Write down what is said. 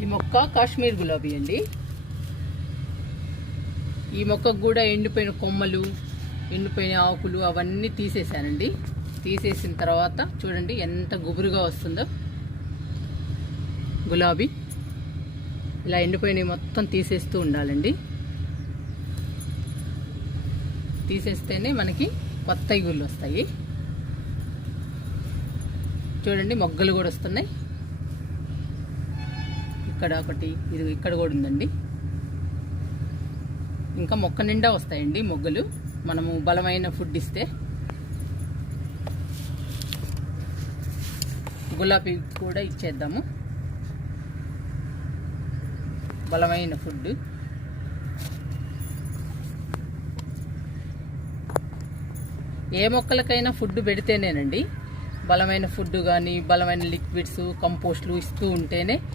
ఈ మొక్క కాశ్మీర్ గులాబీ అండి. ఈ మొక్కకు కూడా ఎండిపోయిన కొమ్మలు, ఎండిపోయిన ఆకులు అవన్నీ తీసేసానండి. తీసేసిన తర్వాత చూడండి ఎంత గుబురుగా వస్తుందో గులాబీ. ఇలా ఎండిపోయినవి మొత్తం తీసేస్తూ ఉండాలండి. తీసేస్తేనే మనకి కొత్త ఇగుళ్ళు వస్తాయి. చూడండి మొగ్గలు కూడా వస్తున్నాయి. ఇక్కడ ఒకటి, ఇది ఇక్కడ కూడా ఉందండి. ఇంకా మొక్క నిండా వస్తాయండి మొగ్గలు, మనము బలమైన ఫుడ్ ఇస్తే. గులాబీ కూడా ఇచ్చేద్దాము బలమైన ఫుడ్. ఏ మొక్కలకైనా ఫుడ్ పెడితేనేనండి, బలమైన ఫుడ్ కానీ బలమైన లిక్విడ్స్, కంపోస్ట్లు ఇస్తూ ఉంటేనే